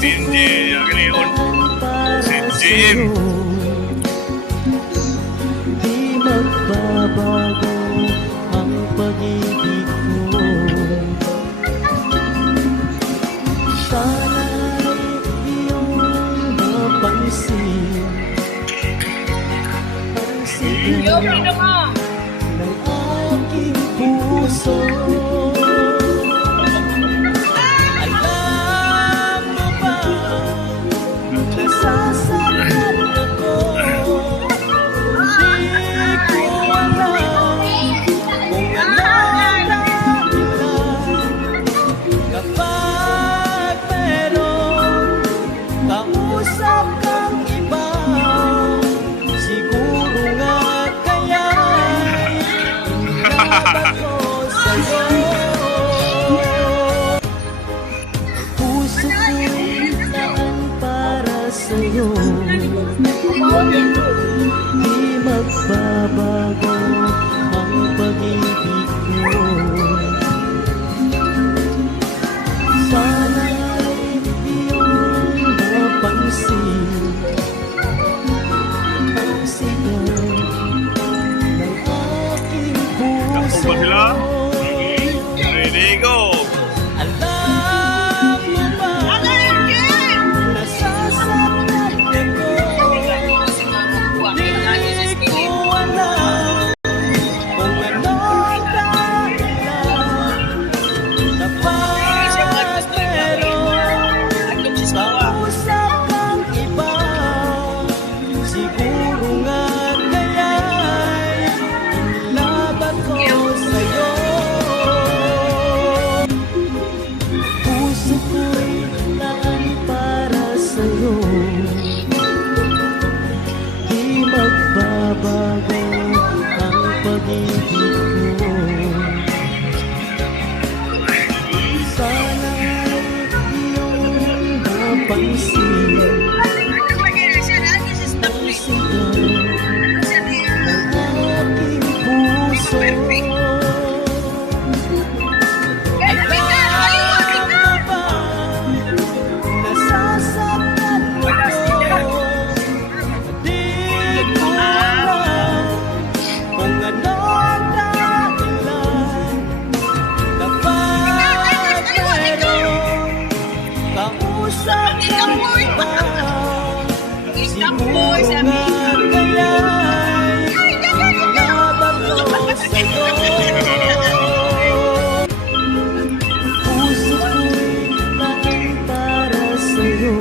Sinji yang ngayon. Sinji. Di magbabago ang pag-ibig ko. Sana'y iyong mapansin ang sigaw ng aking puso. Alam mo ba, nasasaktan ako. Di ko alam kung ano ang dahilan. Kapag merong kausap kang iba, siguro nga kaya'y inilabag ko sa'yo. Puso ko'y laan para sa'yo. Di magbabago ang pag-ibig ko. Sana'y iyong mapansin ang sigaw ng aking puso. Takbo ba sila? Ready, go! Alam mo ba, nasasaktan ako. Di ko alam kung ano ang dahilan. Kapag merong kausap kang iba, siguro nga kaya'y inilabag ko sa'yo. Puso ko'y laan para sa'yo. Di magbabago ang pag-ibig ko. Sana'y iyong mapansin ang sigaw ng aking puso. Alam mo ba, nasasaktan ako. Di ko alam kung ano ang dahilan. Kapag merong kausap kang iba, siguro nga kaya'y inilabag ko sa'yo. Puso ko'y laan para sa'yo.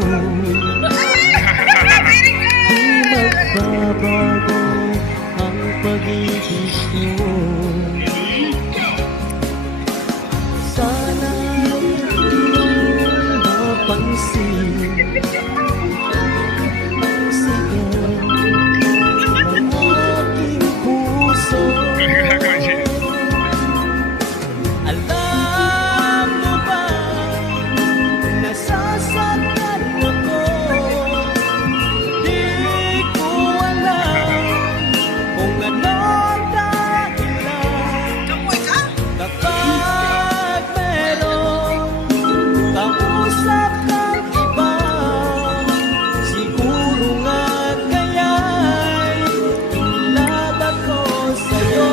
Di magbabago ang pag-ibig ko. Sana'y iyong mapansin ang sigaw ng aking puso. Alam mo ba, nasasaktan ako. Di ko alam kung ano ang dahilan. Kapag merong kausap kang iba, siguro nga kaya'y inilabag ko sa'yo.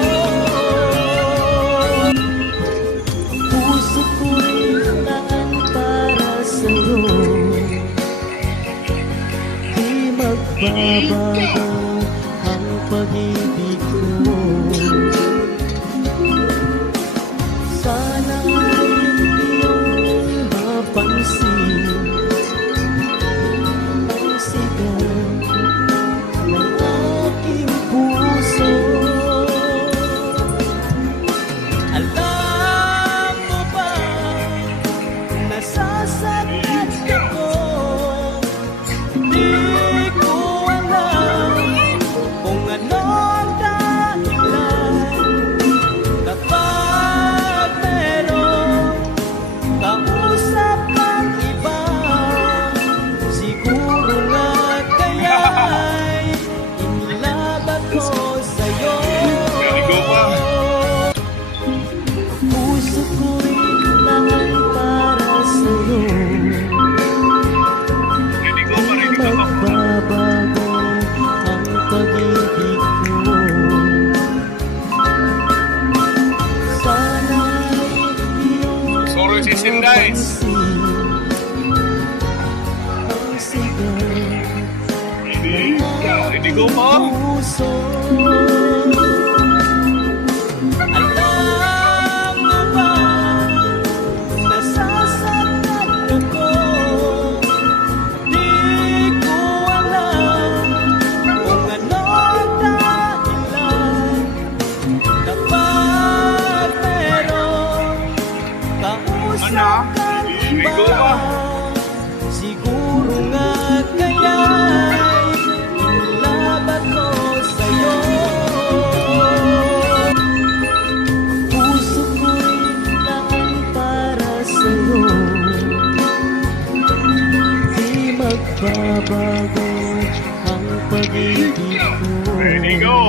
Puso ko'y laan para sa'yo. Di magbabago ang pag-ibig ko. Sana'y iyong mapansin ang sigaw ng aking puso. Alam mo ba, nasasaktan ako. Di ko alam kung ano ang Naliligo mo? puso. Alam mo ba, nasasaktan ako. Di ko alam kung ano ang dahilan. Dapat meron kausap kang Naliligo iba. ba? Siguro nga kaya'y inilaban ko sa'yo. Puso ko'y naan para sa'yo. Di magbabago ang pag-ibig ko. Ready, go!